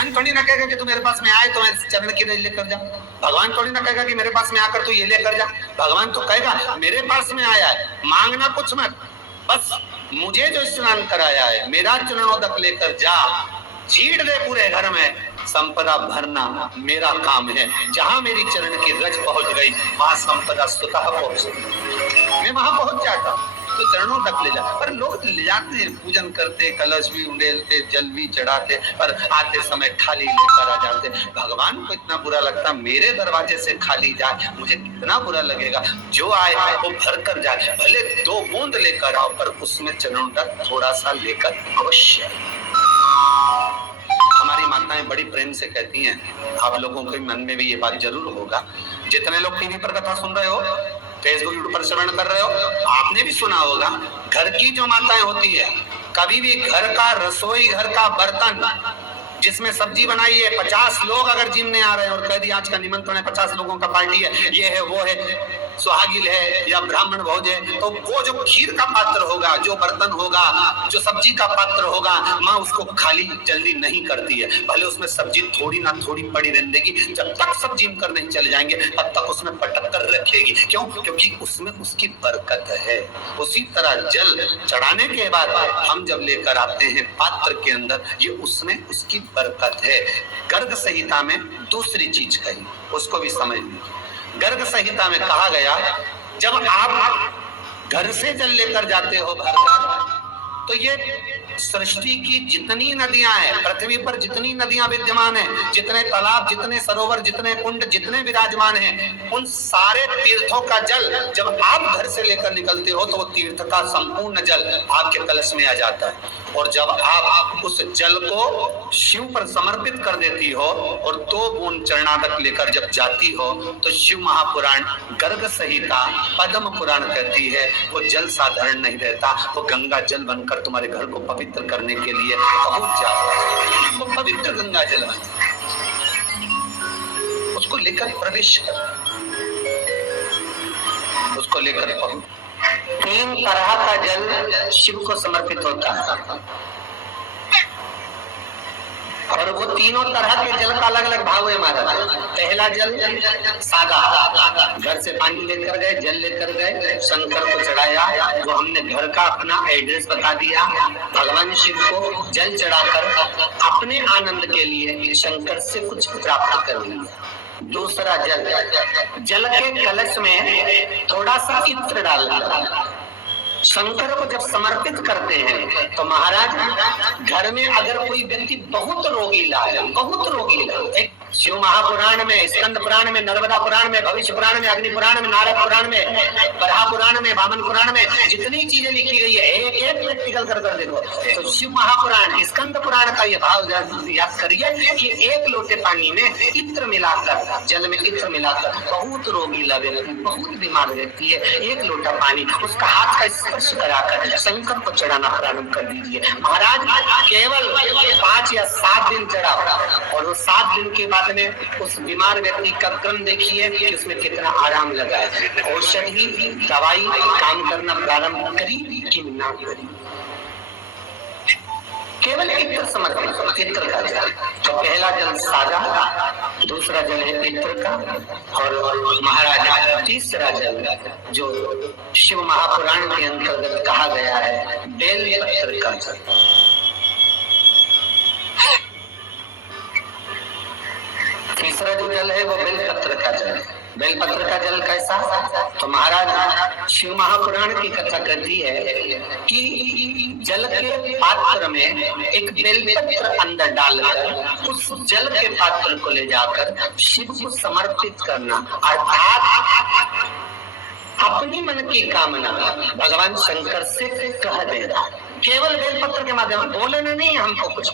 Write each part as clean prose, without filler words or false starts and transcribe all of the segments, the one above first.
भगवान थोड़ी ना कहेगा कि तू मेरे पास में आए तो मेरे चरण की रज लेकर जा। भगवान थोड़ी ना कहेगा कि मेरे पास में आकर तू ये लेकर जा। भगवान तो कहेगा मेरे पास में आया है, मांगना कुछ मत, बस मुझे जो स्नान कराया है मेरा चरणोदक लेकर जा, छीट दे पूरे घर में, संपदा भरना मेरा काम है। जहां मेरी चरण की रज पहुंच गई वहां संपदा स्वतः पहुंच गई, मैं वहां पहुंच जाता तो चरणों तक ले जा। पर लोग ले जाते हैं, पूजन करते, कलश भी उड़ेलते, जल भी चढ़ाते, पर आते समय खाली लेकर आ जाते। भगवान को इतना बुरा लगता मेरे दरवाजे से खाली जाए, मुझे कितना बुरा लगेगा। जो आए वो भर कर जाए, भले 2 बूंद लेकर आओ, पर उसमें चरणों तक थोड़ा सा लेकर अवश्य। हमारी माताएं बड़ी प्रेम से कहती हैं, आप लोगों के मन में भी ये बात जरूर होगा, जितने लोग टीवी पर कथा सुन रहे हो, फेसबुक यूट्यूब पर श्रवण कर रहे हो, आपने भी सुना होगा, घर की जो माताएं होती है, कभी भी घर का रसोई घर का बर्तन जिसमें सब्जी बनाई है, 50 लोग अगर जिमने आ रहे हैं और कह दिया आज का निमंत्रण है, 50 लोगों का पार्टी है, ये है वो है, सुहागिल है या ब्राह्मण भोज है, तो वो जो खीर का पात्र होगा, जो बर्तन होगा, जो सब्जी का पात्र होगा, माँ उसको खाली जल्दी नहीं करती है। भले उसमें सब्जी थोड़ी ना थोड़ी पड़ी रहने देगी, जब तक सब जिम कर नहीं चले जाएंगे तब तक उसमें पटक कर रखेगी। क्यों? क्योंकि उसमें उसकी बरकत है। उसी तरह जल चढ़ाने के बाद हम जब लेकर आते हैं पात्र के अंदर, ये उसमें उसकी बरकत है। गर्ग संहिता में दूसरी चीज कही, उसको भी समझ लीजिए। गर्ग संहिता में कहा गया, जब आप घर से जल लेकर जाते हो भरकर, तो ये सृष्टि की जितनी नदियां हैं, पृथ्वी पर जितनी नदियां विद्यमान हैं, जितने तालाब, जितने सरोवर, जितने कुंड, जितने विराजमान हैं, उन सारे तीर्थों का जल जब आप घर से लेकर निकलते हो तो वो तीर्थ का संपूर्ण जल आपके कलश में आ जाता है। और जब आप उस जल को शिव पर समर्पित कर देती हो और 2 बूंद चरणादक लेकर जब जाती हो, तो शिव महापुराण गर्ग संहिता पद्म पुराण कहती है वो जल साधारण नहीं रहता, वो गंगा जल बनकर तुम्हारे घर को पवित्र करने के लिए पहुंच जाता है। वो पवित्र गंगा जल बन, उसको लेकर प्रवेश कर, उसको लेकर पहुंच। 3 तरह का जल शिव को समर्पित होता है, और वो तीनों तरह के जल का अलग अलग भाव है महाराज। पहला जल सादा, घर से पानी लेकर गए, जल लेकर गए, शंकर को चढ़ाया, वो हमने घर का अपना एड्रेस बता दिया, भगवान शिव को जल चढ़ाकर अपने आनंद के लिए शंकर से कुछ प्राप्त कर लिया। दूसरा जल, जल के कलश में थोड़ा सा इत्र डालना। शंकर को जब समर्पित करते हैं तो महाराज घर में अगर कोई व्यक्ति बहुत रोगीला है, बहुत रोगीला, एक शिव महापुराण में, स्कंद पुराण में, नर्मदा पुराण में, भविष्य पुराण में, अग्नि पुराण में, नारद पुराण में, बराह पुराण में, वामन पुराण में जितनी चीजें लिखी गई है, एक एक प्रैक्टिकल कर देखो। तो शिव महापुराण, स्कंद पुराण का ये भाव याद करिए कि 1 लोटे पानी में इत्र मिलाकर, जल में इत्र मिलाकर, बहुत रोगीला व्यक्ति, बहुत बीमार व्यक्ति है, 1 लोटा पानी उसका हाथ का स्पर्श कराकर शंकर को चढ़ाना प्रारंभ कर दीजिए। महाराज केवल 5 या 7 दिन चढ़ा, और वो 7 दिन के बाद में उस बीमार व्यक्ति का क्रम देखिए कि उसमें कितना आराम लगा है। औषधि दवाई काम करना प्रारंभ करी कि ना करी, केवल इत्र समर्पित, इत्र का जल। तो पहला जल सादा, दूसरा जल है इत्र का, और महाराज तीसरा जल जो शिव महापुराण के अंतर्गत कहा गया है बेल पत्र का जल। तीसरा जो जल है वो बेलपत्र का जल है। बेलपत्र का जल कैसा? तो महाराज शिव महापुराण की कथा कहती है कि जल के पात्र में एक बेलपत्र अंदर डालकर उस जल के पात्र को ले जाकर शिव को समर्पित करना, अर्थात अपनी मन की कामना भगवान शंकर से कह देना, केवल बेलपत्र के माध्यम, बोलना नहीं हमको कुछ,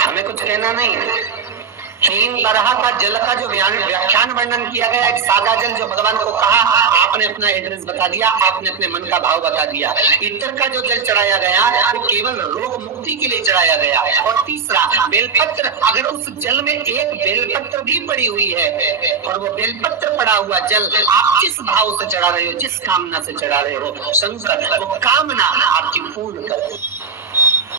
हमें कुछ कहना नहीं है। 3 तरह का जल का जो व्याख्यान वर्णन किया गया, एक सादा जल जो भगवान को कहा, आपने अपना एड्रेस बता दिया, आपने अपने मन का भाव बता दिया। इत्र का जो जल चढ़ाया गया वो केवल रोग मुक्ति के लिए चढ़ाया गया। और तीसरा बेलपत्र, अगर उस जल में एक बेलपत्र भी पड़ी हुई है और वो बेलपत्र पड़ा हुआ जल आप जिस भाव से चढ़ा रहे हो, जिस कामना से चढ़ा रहे हो, शंकर वो कामना आपकी पूर्ण कर दे।